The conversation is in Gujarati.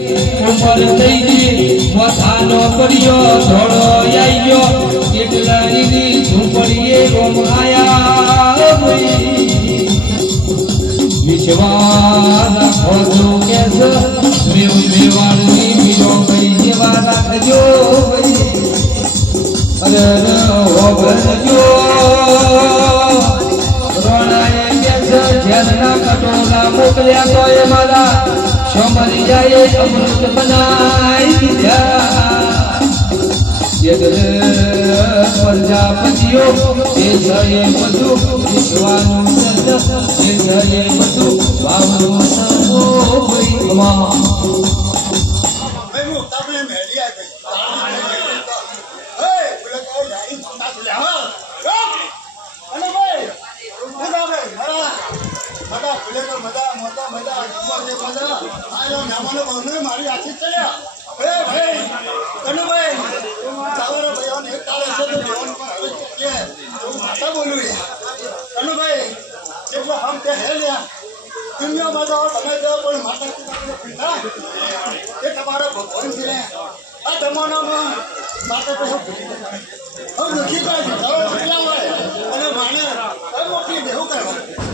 ઉમર થઈ ગઈ મથાનો કર્યો ધોળો આઈ ગયો કેટલાની ઝૂંપડીએ રોમ આયા વિશ્વાસ ખોજો કેસ મેવ મેવાડની મીરો ગઈ જેવા રાખજો અરે હો ભરજો રોણાએ કેસ જેલના કટોલા મોકલ્યા તો એ મારા સમરિયાએ અમૃત બનાઈ દીધા પ્રજાપતિઓ એ જયે બધું વિશ્વાનું એ જયે બધું વાવનું સર્વો ભઈમાં મારી આથી ચડ્યા ભાઈ કનુભાઈ ચાવરા ભાઈ એક કાલે છે તો જોન કે માતા બોલું કનુભાઈ એટલે હમ કે હે લ્યા દુનિયા માં તમે જો પણ માતા પિતા પિતા એ તમારા ભગવાન છે આ જમાનામાં માતા પિતા હવે દુખી કાઢી હવે કેટલા હોય અને માને મોટી દેવું કરવા